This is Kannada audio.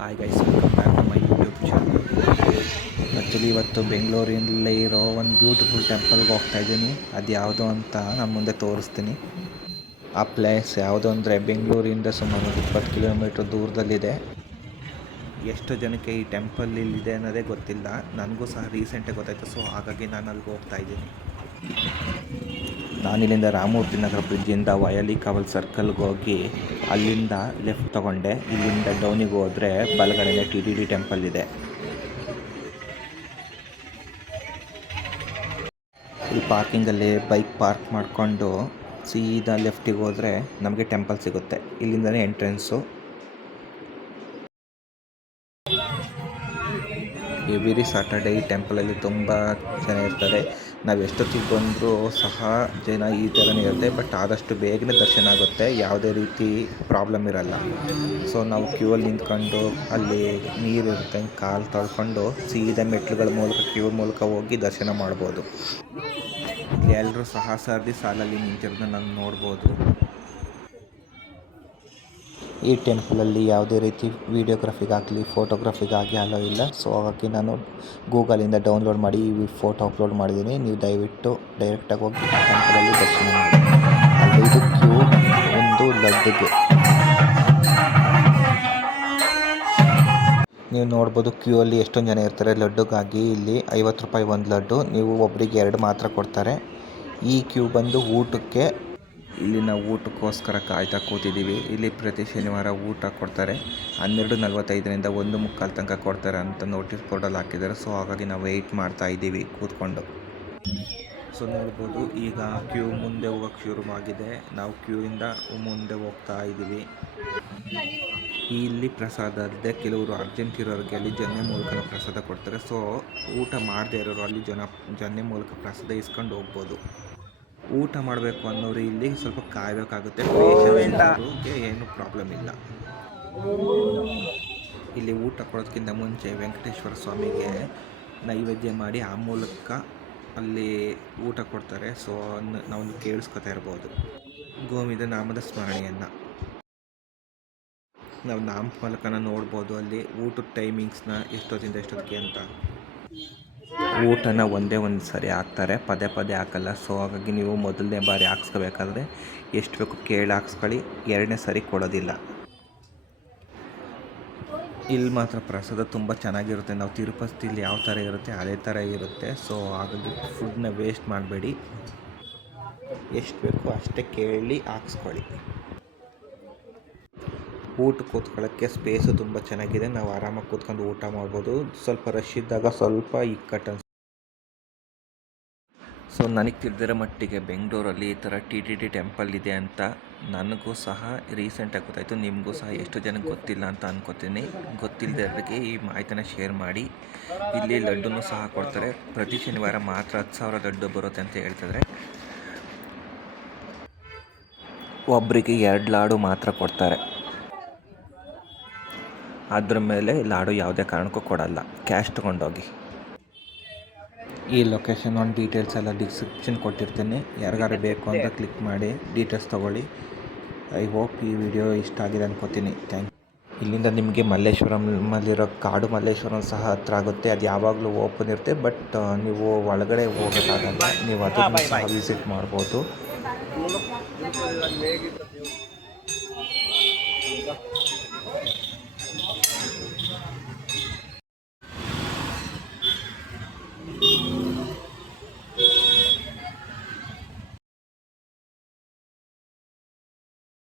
Hi guys, welcome back to my YouTube channel. Actually ಇವತ್ತು ಬೆಂಗಳೂರಿನಲ್ಲೇ ಇರೋ ಒಂದು ಬ್ಯೂಟಿಫುಲ್ ಟೆಂಪಲ್ಗೆ ಹೋಗ್ತಾ ಇದ್ದೀನಿ. ಅದು ಯಾವುದು ಅಂತ ನಾನು ಮುಂದೆ ತೋರಿಸ್ತೀನಿ. ಆ ಪ್ಲೇಸ್ ಯಾವುದು ಅಂದರೆ ಬೆಂಗಳೂರಿಂದ ಸುಮಾರು 20 ಕಿಲೋಮೀಟ್ರ್ ದೂರದಲ್ಲಿದೆ. ಎಷ್ಟು ಜನಕ್ಕೆ ಈ ಟೆಂಪಲ್ ಇಲ್ಲಿದೆ ಅನ್ನೋದೇ ಗೊತ್ತಿಲ್ಲ. ನನಗೂ ಸಹ ರೀಸೆಂಟಾಗಿ ಗೊತ್ತಾಯಿತು. ಸೊ ಹಾಗಾಗಿ ನಾನು ಅಲ್ಲಿಗೆ ಹೋಗ್ತಾ ಇದ್ದೀನಿ. ನಾನಿಲ್ಲಿಂದ ರಾಮಮೂರ್ತಿ ನಗರ ಬ್ರಿಡ್ಜಿಂದ ವಯಲಿ ಕಾವಲ್ ಸರ್ಕಲ್ಗೆ ಹೋಗಿ ಅಲ್ಲಿಂದ ಲೆಫ್ಟ್ ತೊಗೊಂಡೆ. ಇಲ್ಲಿಂದ ಡೌನಿಗೆ ಹೋದರೆ ಬಲಗಡೆನೇ TTD ಟೆಂಪಲ್ ಇದೆ. ಇಲ್ಲಿ ಪಾರ್ಕಿಂಗಲ್ಲಿ ಬೈಕ್ ಪಾರ್ಕ್ ಮಾಡಿಕೊಂಡು ಸೀದಾ ಲೆಫ್ಟಿಗೆ ಹೋದರೆ ನಮಗೆ ಟೆಂಪಲ್ ಸಿಗುತ್ತೆ. ಇಲ್ಲಿಂದನೇ ಎಂಟ್ರೆನ್ಸು. ಎವ್ರಿ ಸಾಟರ್ಡೇ ಈ ಟೆಂಪಲಲ್ಲಿ ತುಂಬ ಜನ ಇರ್ತಾರೆ. ನಾವು ಎಷ್ಟೊತ್ತಿಗೆ ಬಂದರೂ ಸಹ ಜನ ಈ ಥರನೇ ಇರುತ್ತೆ. ಬಟ್ ಆದಷ್ಟು ಬೇಗನೆ ದರ್ಶನ ಆಗುತ್ತೆ, ಯಾವುದೇ ರೀತಿ ಪ್ರಾಬ್ಲಮ್ ಇರಲ್ಲ. ಸೊ ನಾವು ಕ್ಯೂ ಅಲ್ಲಿ ನಿಂತ್ಕೊಂಡು ಅಲ್ಲಿ ನೀರಿರುತ್ತೆ, ಕಾಲು ತೊಳ್ಕೊಂಡು ಸೀದಾ ಮೆಟ್ಲುಗಳ ಮೂಲಕ ಕ್ಯೂ ಮೂಲಕ ಹೋಗಿ ದರ್ಶನ ಮಾಡ್ಬೋದು. ಇಲ್ಲಿ ಎಲ್ಲರೂ ಸಹ ಸರದಿ ಸಾಲಲ್ಲಿ ನಿಂತಿರೋದನ್ನ ನಾನು ನೋಡ್ಬೋದು. ಈ ಟೆಂಪಲಲ್ಲಿ ಯಾವುದೇ ರೀತಿ ವೀಡಿಯೋಗ್ರಫಿಗಾಗಲಿ ಫೋಟೋಗ್ರಫಿಗಾಗಿ ಅಲೋ ಇಲ್ಲ. ಸೊ ಹಾಗಾಗಿ ನಾನು ಗೂಗಲಿಂದ ಡೌನ್ಲೋಡ್ ಮಾಡಿ ಈ ಫೋಟೋ ಅಪ್ಲೋಡ್ ಮಾಡಿದ್ದೀನಿ. ನೀವು ದಯವಿಟ್ಟು ಡೈರೆಕ್ಟಾಗಿ ಹೋಗಿ ಟೆಂಪಲಲ್ಲಿ ದರ್ಶನ ಮಾಡಿ. ಅಲ್ಲಿ ಇದು ಕ್ಯೂ ಒಂದು ಲಡ್ಡುಗೆ. ನೀವು ನೋಡ್ಬೋದು ಕ್ಯೂ ಅಲ್ಲಿ ಎಷ್ಟೊಂದು ಜನ ಇರ್ತಾರೆ ಲಡ್ಡುಗಾಗಿ. ಇಲ್ಲಿ 50 ರೂಪಾಯಿ ಒಂದು ಲಡ್ಡು, ನೀವು ಒಬ್ಬರಿಗೆ 2 ಮಾತ್ರ ಕೊಡ್ತಾರೆ. ಈ ಕ್ಯೂ ಬಂದು ಊಟಕ್ಕೆ. ಇಲ್ಲಿ ನಾವು ಊಟಕ್ಕೋಸ್ಕರ ಕಾಯ್ತಾ ಕೂತಿದ್ದೀವಿ. ಇಲ್ಲಿ ಪ್ರತಿ ಶನಿವಾರ ಊಟ ಕೊಡ್ತಾರೆ. 12:45ರಿಂದ 1:45 ತನಕ ಕೊಡ್ತಾರೆ ಅಂತ ನೋಟಿಸ್ ಬೋರ್ಡಲ್ಲಿ ಹಾಕಿದ್ದಾರೆ. ಸೊ ಹಾಗಾಗಿ ನಾವು ವೆಯ್ಟ್ ಮಾಡ್ತಾ ಇದ್ದೀವಿ ಕೂತ್ಕೊಂಡು. ಸೊ ನೋಡ್ಬೋದು ಈಗ ಕ್ಯೂ ಮುಂದೆ ಹೋಗೋಕ್ಕೆ ಶುರುವಾಗಿದೆ. ನಾವು ಕ್ಯೂಯಿಂದ ಮುಂದೆ ಹೋಗ್ತಾ ಇದ್ದೀವಿ. ಇಲ್ಲಿ ಪ್ರಸಾದ ಅಲ್ಲದೆ ಕೆಲವರು ಅರ್ಜೆಂಟ್ ಇರೋರಿಗೆ ಅಲ್ಲಿ ಜನ್ನೆ ಮೂಲಕ ಪ್ರಸಾದ ಕೊಡ್ತಾರೆ. ಸೊ ಊಟ ಮಾಡದೇ ಇರೋರು ಅಲ್ಲಿ ಜನ್ನೆ ಮೂಲಕ ಪ್ರಸಾದ ಇಸ್ಕೊಂಡು ಹೋಗ್ಬೋದು. ಊಟ ಮಾಡಬೇಕು ಅನ್ನೋರು ಇಲ್ಲಿ ಸ್ವಲ್ಪ ಕಾಯಬೇಕಾಗುತ್ತೆ. ಪೇಷಂಟ್ಸ್ಗೆ ಏನು ಪ್ರಾಬ್ಲಮ್ ಇಲ್ಲ. ಇಲ್ಲಿ ಊಟ ಕೊಡೋದಕ್ಕಿಂತ ಮುಂಚೆ ವೆಂಕಟೇಶ್ವರ ಸ್ವಾಮಿಗೆ ನೈವೇದ್ಯ ಮಾಡಿ ಆ ಮೂಲಕ ಅಲ್ಲಿ ಊಟ ಕೊಡ್ತಾರೆ. ಸೊ ನಾವು ಕೇಳಿಸ್ಕೊತಾ ಇರ್ಬೋದು ಗೋವಿಂದ ನಾಮದ ಸ್ಮರಣೆಯನ್ನು. ನಾವು ನಾಮಫಲಕನ ನೋಡ್ಬೋದು. ಅಲ್ಲಿ ಊಟದ ಟೈಮಿಂಗ್ಸ್ನ ಎಷ್ಟೊತ್ತಿಂದ ಎಷ್ಟೊತ್ತಿಗೆ ಅಂತ. ಊಟನ ಒಂದೇ ಒಂದು ಸರಿ ಹಾಕ್ತಾರೆ, ಪದೇ ಪದೇ ಹಾಕಲ್ಲ. ಸೊ ಹಾಗಾಗಿ ನೀವು ಮೊದಲನೇ ಬಾರಿ ಹಾಕ್ಸ್ಕೋಬೇಕಾದ್ರೆ ಎಷ್ಟು ಬೇಕು ಕೇಳಿ ಹಾಕ್ಸ್ಕೊಳ್ಳಿ, 2ನೇ ಸರಿ ಕೊಡೋದಿಲ್ಲ. ಇಲ್ಲಿ ಮಾತ್ರ ಪ್ರಸಾದ ತುಂಬ ಚೆನ್ನಾಗಿರುತ್ತೆ. ನಾವು ತಿರುಪತಿಲಿ ಯಾವ ಥರ ಇರುತ್ತೆ ಅದೇ ಥರ ಇರುತ್ತೆ. ಸೊ ಹಾಗಾಗಿ ಫುಡ್ನ ವೇಸ್ಟ್ ಮಾಡಬೇಡಿ, ಎಷ್ಟು ಬೇಕು ಅಷ್ಟೇ ಕೇಳಿ ಹಾಕ್ಸ್ಕೊಳ್ಳಿ. ಊಟ ಕೂತ್ಕೊಳ್ಳೋಕ್ಕೆ ಸ್ಪೇಸು ತುಂಬ ಚೆನ್ನಾಗಿದೆ. ನಾವು ಆರಾಮಾಗಿ ಕೂತ್ಕೊಂಡು ಊಟ ಮಾಡ್ಬೋದು. ಸ್ವಲ್ಪ ರಶ್ ಇದ್ದಾಗ ಸ್ವಲ್ಪ ಇಕ್ಕಟ್ಟು. ಸೊ ನನಗೆ ತಿಳಿದಿರೋ ಮಟ್ಟಿಗೆ ಬೆಂಗಳೂರಲ್ಲಿ ಈ ಥರ TTD ಟೆಂಪಲ್ ಇದೆ ಅಂತ ನನಗೂ ಸಹ ರೀಸೆಂಟಾಗಿ ಗೊತ್ತಾಯಿತು. ನಿಮಗೂ ಸಹ ಎಷ್ಟು ಜನಕ್ಕೆ ಗೊತ್ತಿಲ್ಲ ಅಂತ ಅನ್ಕೋತೀನಿ. ಗೊತ್ತಿಲ್ಲದವರಿಗೆ ಈ ಮಾಹಿತಿನ ಶೇರ್ ಮಾಡಿ. ಇಲ್ಲಿ ಲಡ್ಡುನೂ ಸಹ ಕೊಡ್ತಾರೆ. ಪ್ರತಿ ಶನಿವಾರ ಮಾತ್ರ 10,000 ಲಡ್ಡು ಬರುತ್ತೆ ಅಂತ ಹೇಳ್ತಿದ್ರೆ. ಒಬ್ಬರಿಗೆ 2 ಲಾಡು ಮಾತ್ರ ಕೊಡ್ತಾರೆ. ಅದ್ರ ಮೇಲೆ ಲಾಡು ಯಾವುದೇ ಕಾರಣಕ್ಕೂ ಕೊಡಲ್ಲ, ಕ್ಯಾಶ್ ತೊಗೊಂಡೋಗಿ. ಈ ಲೊಕೇಶನ್ ಒಂದು ಡೀಟೇಲ್ಸ್ ಎಲ್ಲ ಡಿಸ್ಕ್ರಿಪ್ಷನ್ ಕೊಟ್ಟಿರ್ತೀನಿ. ಯಾರಿಗಾರು ಬೇಕು ಅಂತ ಕ್ಲಿಕ್ ಮಾಡಿ ಡೀಟೇಲ್ಸ್ ತೊಗೊಳ್ಳಿ. ಐ ಹೋಪ್ ಈ ವಿಡಿಯೋ ಇಷ್ಟ ಆಗಿದೆ ಅನ್ಕೋತೀನಿ. ಇಲ್ಲಿಂದ ನಿಮಗೆ ಮಲ್ಲೇಶ್ವರಮಲ್ಲಿರೋ ಕಾಡು ಮಲ್ಲೇಶ್ವರಂ ಸಹ ಹತ್ರ ಆಗುತ್ತೆ. ಅದು ಯಾವಾಗಲೂ ಓಪನ್ ಇರುತ್ತೆ. ಬಟ್ ನೀವು ಒಳಗಡೆ ಹೋಗೋಕ್ಕಾಗಲ್ಲ. ನೀವು ಅದನ್ನು ಸಹ ವಿಸಿಟ್ ಮಾಡ್ಬೋದು.